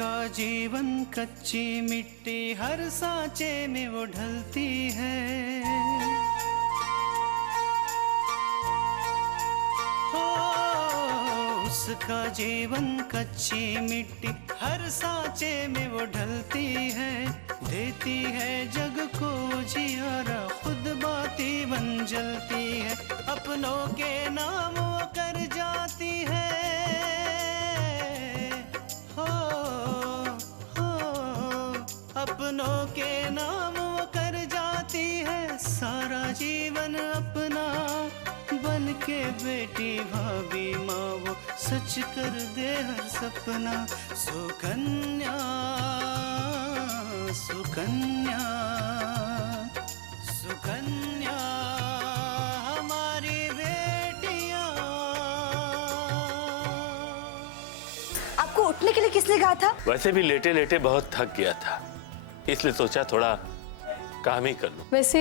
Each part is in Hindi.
उसका जीवन कच्ची मिट्टी, हर सांचे में वो ढलती है। हो उसका जीवन कच्ची मिट्टी, हर सांचे में वो ढलती है। देती है जग को जियारा, खुद बाती बन जलती है। अपनों के नाम वो कर जाती है। अपनों के नाम वो कर जाती है। सारा जीवन अपना बन के बेटी भाभी माँ वो सच कर दे हर सपना। सुकन्या सुकन्या सुकन्या हमारी बेटियां। आपको उठने के लिए किसने कहा था? वैसे भी लेटे लेटे बहुत थक गया था, इसलिए सोचा थोड़ा काम ही कर लूं। वैसे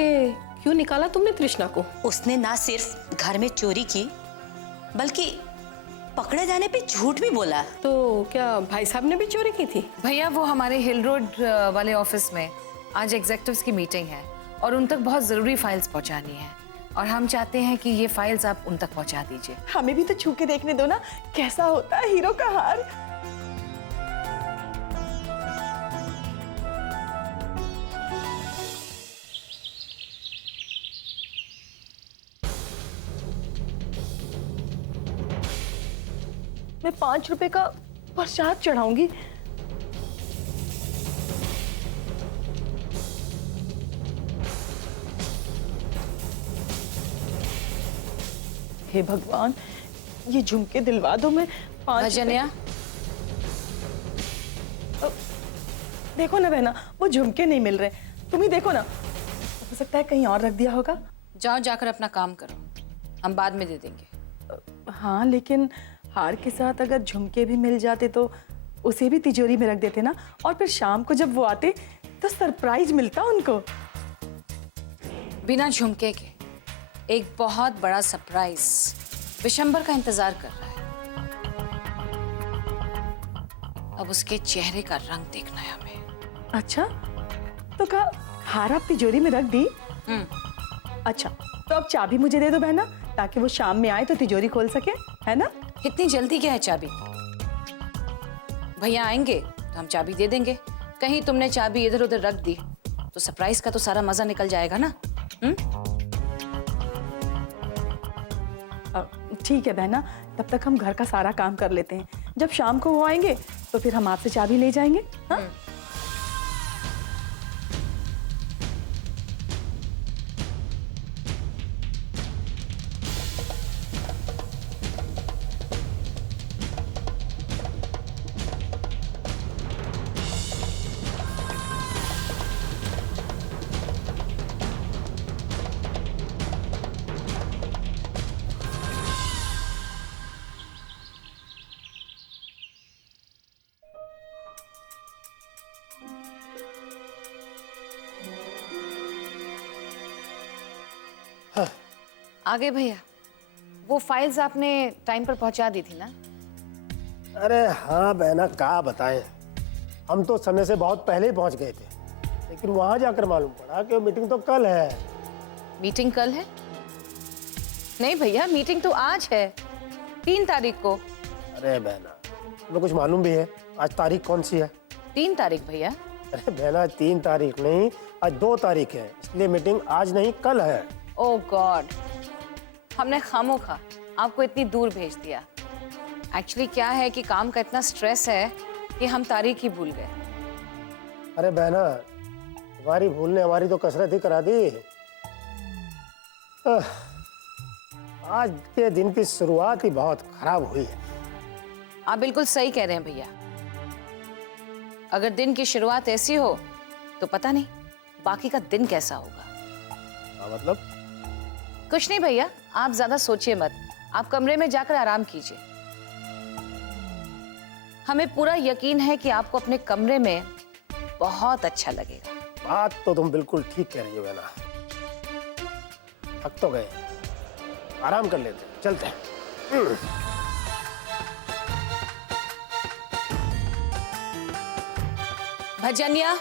क्यों निकाला तुमने तृष्णा को? उसने ना सिर्फ घर में चोरी की, बल्कि पकड़े जाने पे झूठ भी बोला। तो क्या भाई साहब ने भी चोरी की थी? भैया वो हमारे हिल रोड वाले ऑफिस में आज एग्जीक्यूटिव्स की मीटिंग है और उन तक बहुत जरूरी फाइल्स पहुंचानी है और हम चाहते हैं कि ये फाइल्स आप उन तक पहुंचा दीजिए। हमें भी तो छू के देखने दो ना, कैसा होता है हीरो का हार। मैं 5 रुपए का प्रसाद चढ़ाऊंगी। हे भगवान, ये झुमके दिलवा दो। मैं 5 भजनिया, देखो ना बहना, वो झुमके नहीं मिल रहे। तुम ही देखो ना, हो सकता है कहीं और रख दिया होगा। जाओ जाकर अपना काम करो, हम बाद में दे देंगे। हाँ, लेकिन हार के साथ अगर झुमके भी मिल जाते तो उसे भी तिजोरी में रख देते ना, और फिर शाम को जब वो आते तो सरप्राइज मिलता उनको। बिना झुमके के एक बहुत बड़ा सरप्राइज विशंबर का इंतजार कर रहा है। अब उसके चेहरे का रंग देखना है हमें। अच्छा, तो कहा हार आप तिजोरी में रख दी? अच्छा, तो अब चाबी मुझे दे दो बहना, ताकि वो शाम में आए तो तिजोरी खोल सके, है ना? इतनी जल्दी क्या है चाबी? भैया आएंगे तो हम चाबी दे देंगे। कहीं तुमने चाबी इधर उधर रख दी तो सरप्राइज का तो सारा मजा निकल जाएगा ना। ठीक है बहना, तब तक हम घर का सारा काम कर लेते हैं। जब शाम को वो आएंगे तो फिर हम आपसे चाबी ले जाएंगे। हाँ? आ गए भैया। वो फाइल्स आपने टाइम पर पहुंचा दी थी ना? अरे हाँ बहना, क्या बताएं, हम तो समय से बहुत पहले ही पहुंच गए थे, लेकिन वहां जाकर मालूम पड़ा कि मीटिंग तो कल है। मीटिंग कल है? नहीं भैया, मीटिंग तो आज है, 3 तारीख को। अरे बहना, तुम्हें कुछ मालूम भी है आज तारीख कौन सी है? 3 तारीख भैया। अरे बहना, 3 तारीख नहीं, आज 2 तारीख है, इसलिए मीटिंग आज नहीं कल है। ओह गॉड, हमने खामोखा आपको इतनी दूर भेज दिया। एक्चुअली क्या है कि काम का इतना स्ट्रेस है कि हम तारीख ही भूल गए। अरे बहना, तुम्हारी भूल ने हमारी तो कसरत ही करा दी। आज के दिन की शुरुआत ही बहुत खराब हुई है। आप बिल्कुल सही कह रहे हैं भैया। अगर दिन की शुरुआत ऐसी हो तो पता नहीं बाकी का दिन कैसा होगा। मतलब? कुछ नहीं भैया, आप ज्यादा सोचिए मत, आप कमरे में जाकर आराम कीजिए। हमें पूरा यकीन है कि आपको अपने कमरे में बहुत अच्छा लगेगा। बात तो तुम बिल्कुल ठीक कह रही हो बहना। थक तो गए, आराम कर लेते हैं, चलते हैं। भजनिया,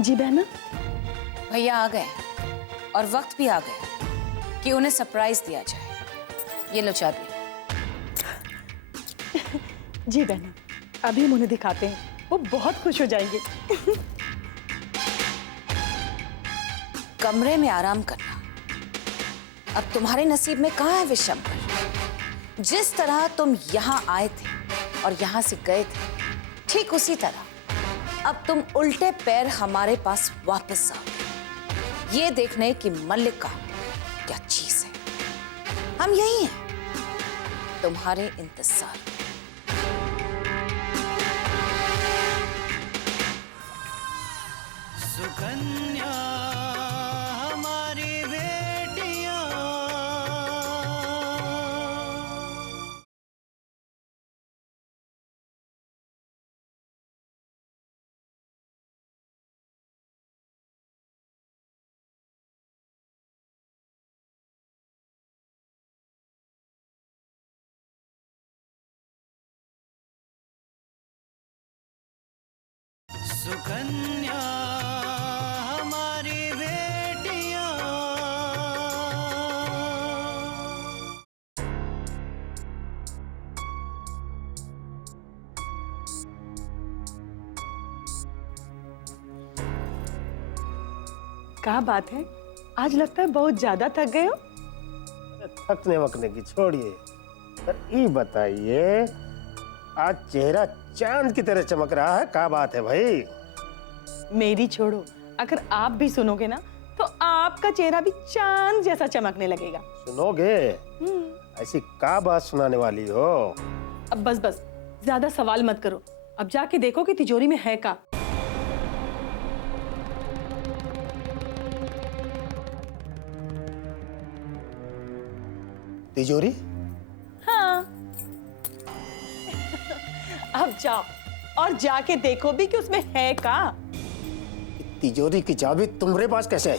जी बहना। भैया आ गए और वक्त भी आ गया कि उन्हें सरप्राइज दिया जाए। ये लो चाबी। जी बहना, अभी हम उन्हें दिखाते हैं, वो बहुत खुश हो जाएंगे। कमरे में आराम करना अब तुम्हारे नसीब में कहाँ है विशंबर? जिस तरह तुम यहाँ आए थे और यहाँ से गए थे, ठीक उसी तरह अब तुम उल्टे पैर हमारे पास वापस आओ, ये देखने की मल्लिका क्या चीज है। हम यही हैं, तुम्हारे इंतजार। सुकन्या हमारी बेटियां, सुकन्या हमारी बेटियां। क्या बात है, आज लगता है बहुत ज्यादा थक गए हो। थकने वकने की छोड़िए, पर ये बताइए, आज चेहरा चांद की तरह चमक रहा है, क्या बात है भाई? मेरी छोड़ो, अगर आप भी सुनोगे ना तो आपका चेहरा भी चांद जैसा चमकने लगेगा। सुनोगे? ऐसी क्या बात सुनाने वाली हो? अब बस बस, ज्यादा सवाल मत करो, अब जाके देखो कि तिजोरी में है क्या। तिजोरी? हाँ। अब जाओ और जाके देखो भी कि उसमें है क्या। तिजोरी की चाबी तुम्हारे पास कैसे आई?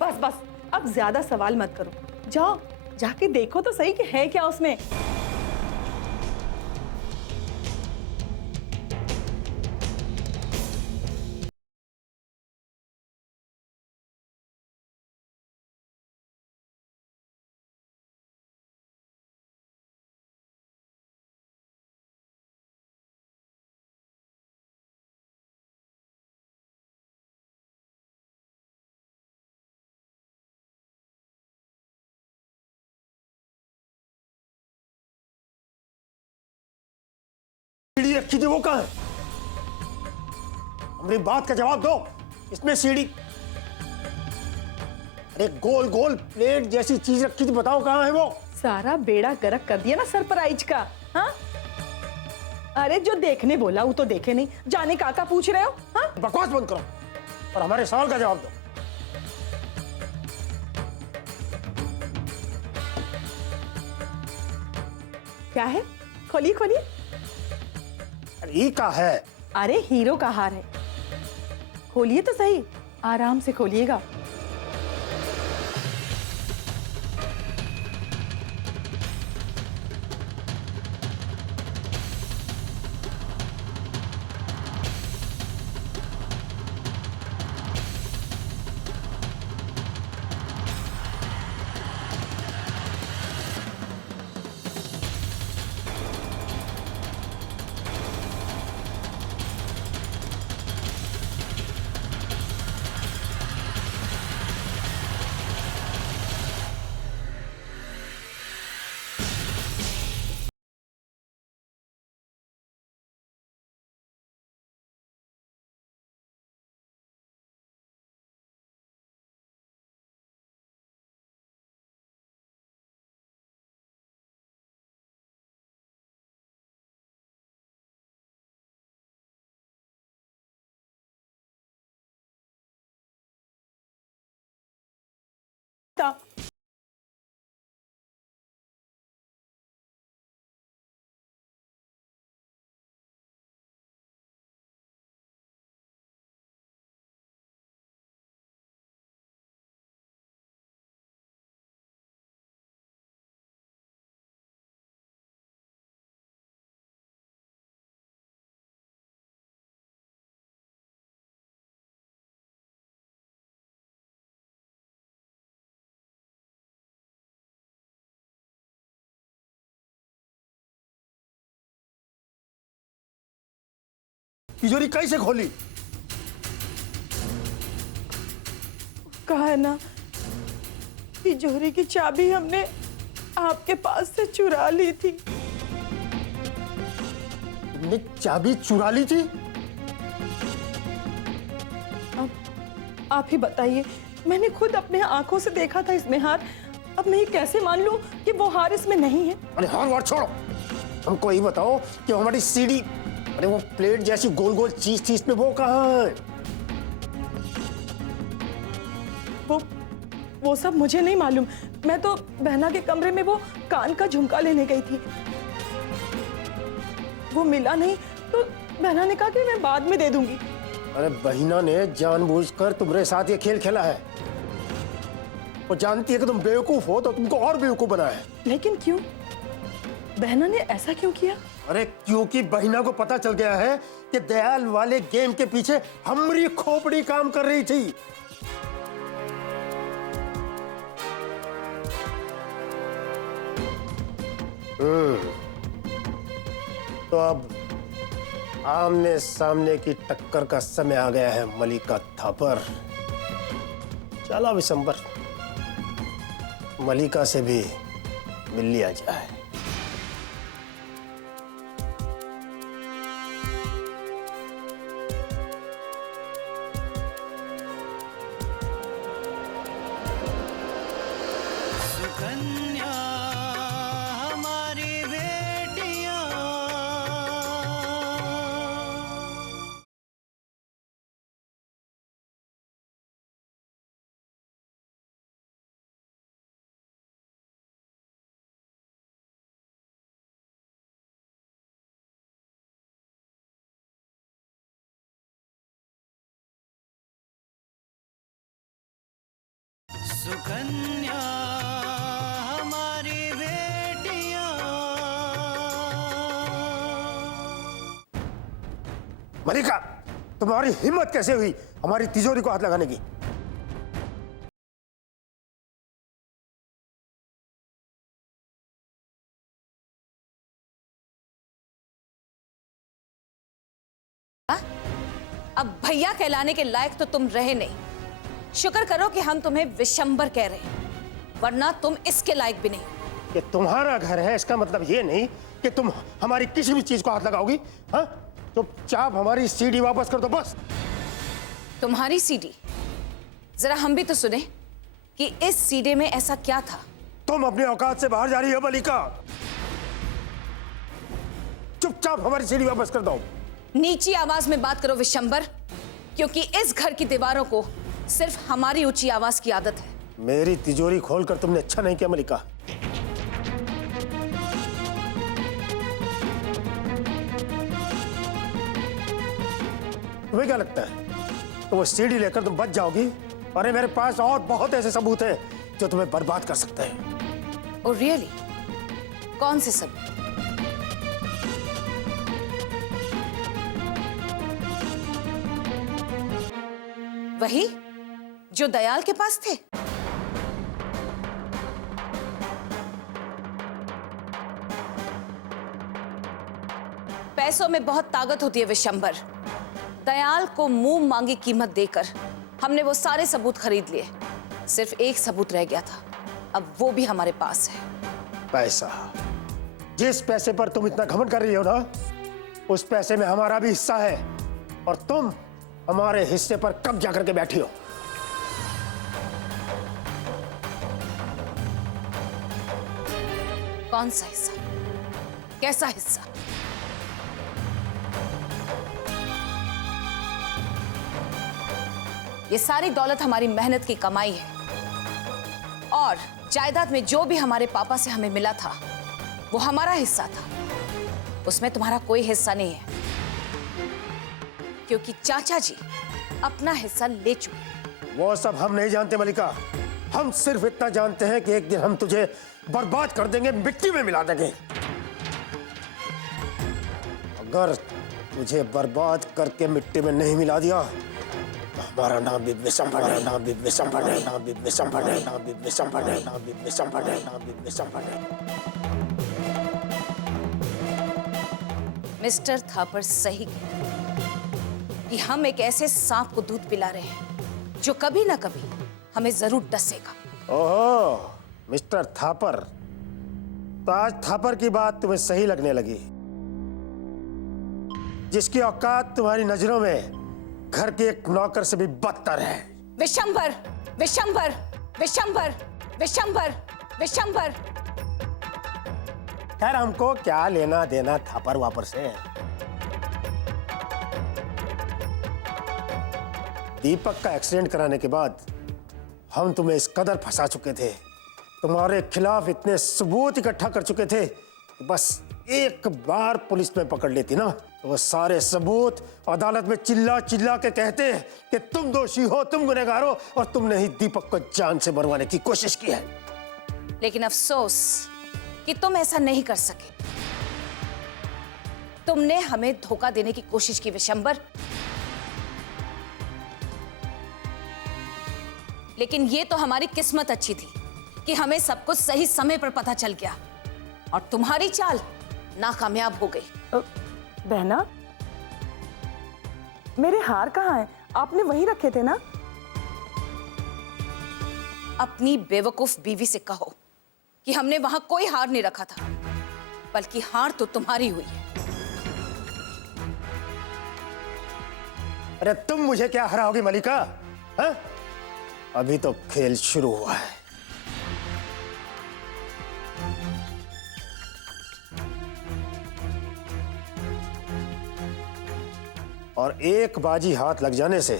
बस बस, अब ज्यादा सवाल मत करो, जाओ जाके देखो तो सही कि है क्या उसमें। सीढ़ी रखी थी, वो कहाँ है? हमारी बात का जवाब दो। इसमें सीढ़ी, अरे गोल गोल प्लेट जैसी चीज रखी थी, बताओ कहाँ है वो? सारा बेड़ा गर्क कर दिया ना सरप्राइज का। हाँ, अरे जो देखने बोला वो तो देखे नहीं, जाने का पूछ रहे हो? हाँ, बकवास बंद करो और हमारे सवाल का जवाब दो। क्या है? खोलिए खोलिए। अरे ये क्या है? अरे हीरो का हार है, खोलिए तो सही, आराम से खोलिएगा। तिजोरी कैसे खोली? कहा है ना, तिजोरी की चाबी हमने आपके पास से चुरा ली थी। तुमने चाबी चुरा ली थी? अब आप ही बताइए, मैंने खुद अपने आंखों से देखा था इसमें हार। अब मैं ये कैसे मान लूं कि वो हार इसमें नहीं है? अरे हार वार छोड़ो, हमको ये बताओ कि हमारी सीढ़ी, अरे वो प्लेट जैसी गोल गोल चीज थी, इसमें वो कहाँ है? वो सब मुझे नहीं मालूम। मैं तो बहना के कमरे में वो कान का झुमका लेने गई थी, वो मिला नहीं तो बहना ने कहा कि मैं बाद में दे दूंगी। अरे बहिना ने जानबूझकर तुम्हारे साथ ये खेल खेला है। वो जानती है कि तुम बेवकूफ हो तो तुमको और बेवकूफ बनाया है। लेकिन क्यों? बहना ने ऐसा क्यों किया? अरे क्योंकि बहिना को पता चल गया है कि दयाल वाले गेम के पीछे हमारी खोपड़ी काम कर रही थी। तो अब आमने सामने की टक्कर का समय आ गया है मलिका थापर। चला विशंबर, मलिका से भी मिल लिया जाए। सुकन्या हमारी बेटियां, सुकन्या हमारी बेटियां। मलिका, तुम्हारी हिम्मत कैसे हुई हमारी तिजोरी को हाथ लगाने की? अब भैया कहलाने के लायक तो तुम रहे नहीं। शुक्र करो कि हम तुम्हें विशंबर कह रहे हैं, वरना तुम इसके लायक भी नहीं। ये तुम्हारा घर है, इसका मतलब ये नहीं कि तुम हमारी किसी भी चीज को हाथ लगाओगी। हाँ, चुपचाप हमारी सीढ़ी वापस कर दो बस। तुम्हारी सीढ़ी? जरा हम भी तो सुने कि इस सीढ़ी में ऐसा क्या था। तुम अपने औकात से बाहर जा रही हो मलिका। चुपचाप हमारी सीढ़ी वापस कर दो। नीची आवाज में बात करो विशंबर, क्योंकि इस घर की दीवारों को सिर्फ हमारी ऊंची आवाज की आदत है। मेरी तिजोरी खोलकर तुमने अच्छा नहीं किया मलिका। तुम्हें क्या लगता है तो वो सीढ़ी लेकर तुम बच जाओगी? अरे मेरे पास और बहुत ऐसे सबूत हैं जो तुम्हें बर्बाद कर सकते हैं। Oh really? कौन से सबूत? वही जो दयाल के पास थे? पैसों में बहुत ताकत होती है विशंबर। दयाल को मुंह मांगी कीमत देकर हमने वो सारे सबूत खरीद लिए। सिर्फ एक सबूत रह गया था, अब वो भी हमारे पास है। पैसा? जिस पैसे पर तुम इतना घमंड कर रही हो ना, उस पैसे में हमारा भी हिस्सा है और तुम हमारे हिस्से पर कब्जा करके बैठी हो। कौन सा हिस्सा? कैसा हिस्सा? ये सारी दौलत हमारी मेहनत की कमाई है और जायदाद में जो भी हमारे पापा से हमें मिला था वो हमारा हिस्सा था। उसमें तुम्हारा कोई हिस्सा नहीं है, क्योंकि चाचा जी अपना हिस्सा ले चुके। वो सब हम नहीं जानते मलिका। हम सिर्फ इतना जानते हैं कि एक दिन हम तुझे बर्बाद कर देंगे, मिट्टी में मिला देंगे। अगर तुझे बर्बाद करके मिट्टी में नहीं मिला दिया तो हमारा नाम भी विशंबर है, नाम भी विशंबर है, नाम भी विशंबर है, नाम भी विशंबर है, नाम भी विशंबर है, नाम भी विशंबर है। मिस्टर थापर सही कह रहे हैं। कि हम एक ऐसे सांप को दूध पिला रहे हैं जो कभी ना कभी हमें जरूर डसेगा। ओहो, मिस्टर थापर, तो आज थापर की बात तुम्हें सही लगने लगी, जिसकी औकात तुम्हारी नजरों में घर के एक नौकर से भी बदतर है। विशंबर, विशंबर, विशंबर, विशंबर, विशंबर। खैर, हमको क्या लेना देना थापर वापर से। दीपक का एक्सीडेंट कराने के बाद हम तुम्हें इस कदर फंसा चुके थे, तुम्हारे खिलाफ इतने सबूत इकट्ठा कर चुके थे कि बस एक बार पुलिस में पकड़ लेती ना, तो वो सारे सबूत अदालत में चिल्ला चिल्ला के कहते कि तुम दोषी हो, तुम गुनहगार हो और तुमने ही दीपक को जान से मरवाने की कोशिश की है। लेकिन अफसोस कि तुम ऐसा नहीं कर सके। तुमने हमें धोखा देने की कोशिश की विशंबर, लेकिन ये तो हमारी किस्मत अच्छी थी कि हमें सब कुछ सही समय पर पता चल गया और तुम्हारी चाल नाकामयाब हो गई। बहना, मेरे हार कहाँ हैं? आपने वहीं रखे थे ना? अपनी बेवकूफ बीवी से कहो कि हमने वहां कोई हार नहीं रखा था, बल्कि हार तो तुम्हारी हुई है। अरे तुम मुझे क्या हराओगी मलिका? हा? अभी तो खेल शुरू हुआ है। और एक बाजी हाथ लग जाने से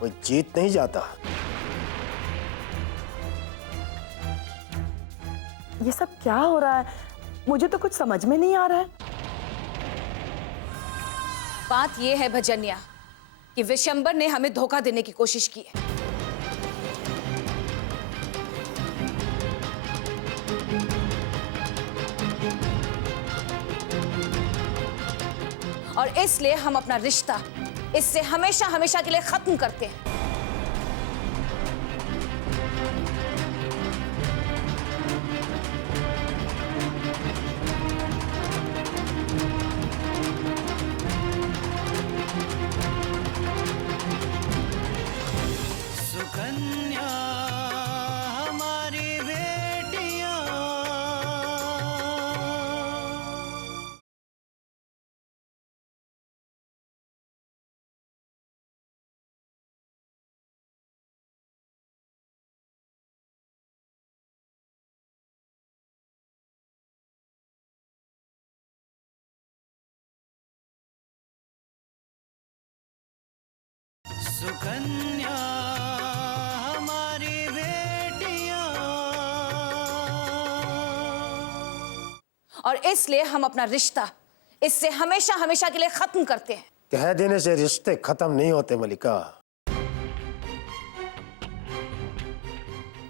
कोई जीत नहीं जाता। ये सब क्या हो रहा है? मुझे तो कुछ समझ में नहीं आ रहा है। बात यह है भजनिया कि विशंबर ने हमें धोखा देने की कोशिश की है। और इसलिए हम अपना रिश्ता इससे हमेशा हमेशा के लिए खत्म करते हैं। सुकन्या हमारी बेटियां, सुकन्या हमारी बेटियां। और इसलिए हम अपना रिश्ता इससे हमेशा हमेशा के लिए खत्म करते हैं। कह देने से रिश्ते खत्म नहीं होते मलिका।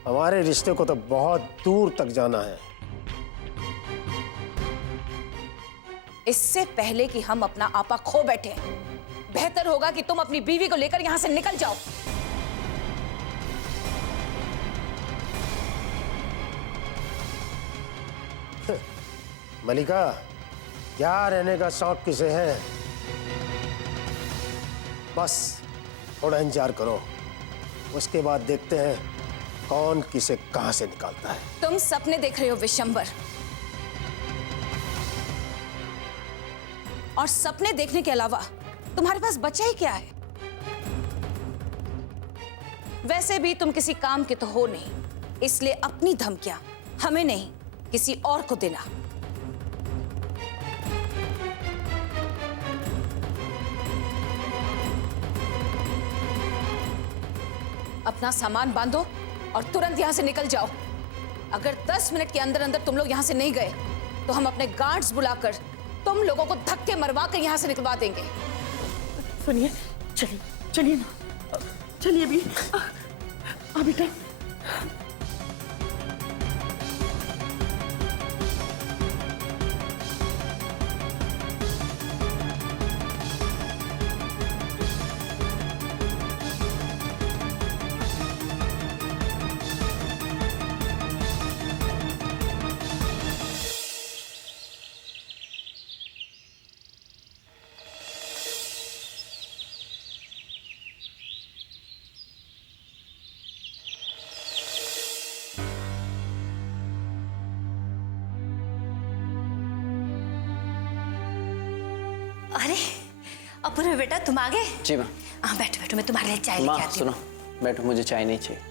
हमारे रिश्ते को तो बहुत दूर तक जाना है। इससे पहले कि हम अपना आपा खो बैठे, बेहतर होगा कि तुम अपनी बीवी को लेकर यहां से निकल जाओ। मलिका, क्या रहने का शौक किसे है? बस थोड़ा इंतजार करो, उसके बाद देखते हैं कौन किसे कहां से निकालता है। तुम सपने देख रहे हो विशंबर, और सपने देखने के अलावा तुम्हारे पास बचा ही क्या है? वैसे भी तुम किसी काम के तो हो नहीं, इसलिए अपनी धमकियां हमें नहीं किसी और को देना। अपना सामान बांधो और तुरंत यहां से निकल जाओ। अगर 10 मिनट के अंदर अंदर तुम लोग यहां से नहीं गए तो हम अपने गार्ड्स बुलाकर तुम लोगों को धक्के मरवा कर यहां से निकलवा देंगे। सुनिए, चलिए चलिए ना, चलिए भी। बेटा, अपूर्व बेटा तुम आ गए? जी माँ। हाँ बैठो बैठो, मैं तुम्हारे लिए चाय लेके माँ आती हूँ। सुनो, बैठो, मुझे चाय नहीं चाहिए,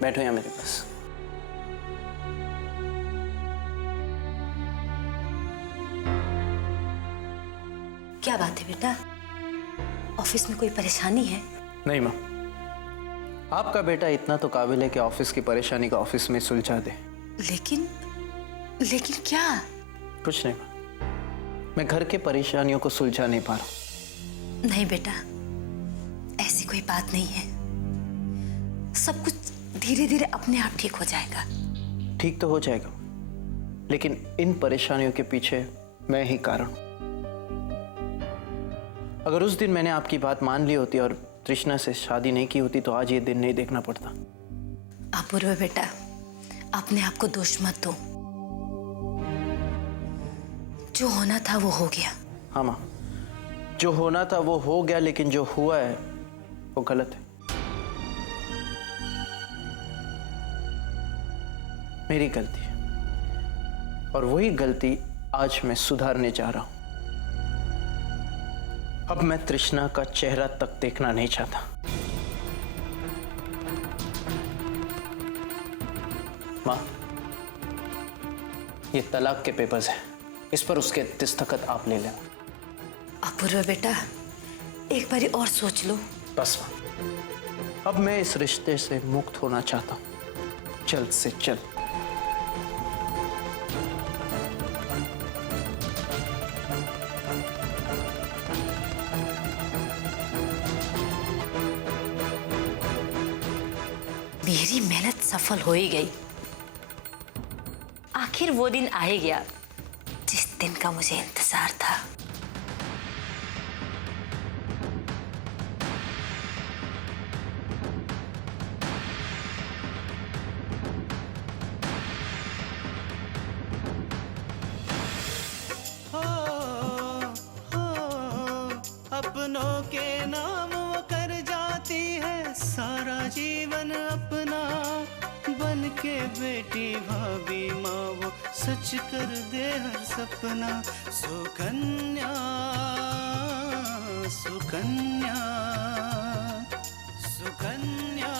बैठो यहाँ मेरे पास। क्या बात है बेटा, ऑफिस में कोई परेशानी है? नहीं माँ, आपका बेटा इतना तो काबिल है कि ऑफिस की परेशानी का ऑफिस में सुलझा दे। लेकिन लेकिन क्या? कुछ नहीं माँ, मैं घर के परेशानियों को सुलझा नहीं पा रहा। नहीं बेटा, ऐसी कोई बात नहीं है, सब कुछ धीरे धीरे अपने आप ठीक हो जाएगा। ठीक तो हो जाएगा, लेकिन इन परेशानियों के पीछे मैं ही कारण हूं। अगर उस दिन मैंने आपकी बात मान ली होती और तृष्णा से शादी नहीं की होती तो आज ये दिन नहीं देखना पड़ता। अपूर्व बेटा, अपने आप को दोष मत दो, जो होना था वो हो गया। हाँ माँ, जो होना था वो हो गया, लेकिन जो हुआ है वो गलत है। मेरी गलती है, और वही गलती आज मैं सुधारने जा रहा हूं। अब मैं तृष्णा का चेहरा तक देखना नहीं चाहता। माँ, ये तलाक के पेपर्स हैं, इस पर उसके दस्तखत आप ले लेना। अपूर्व बेटा, एक बारी और सोच लो। बस माँ, अब मैं इस रिश्ते से मुक्त होना चाहता हूं, जल्द से जल्द। मेरी मेहनत सफल हो ही गई। आखिर वो दिन आ ही गया जिस दिन का मुझे इंतजार था। अपनों के नाम वो कर जाती है सारा जीवन अपना, बन के बेटी भाभी माँ वो सच कर दे हर सपना। सुकन्या सुकन्या सुकन्या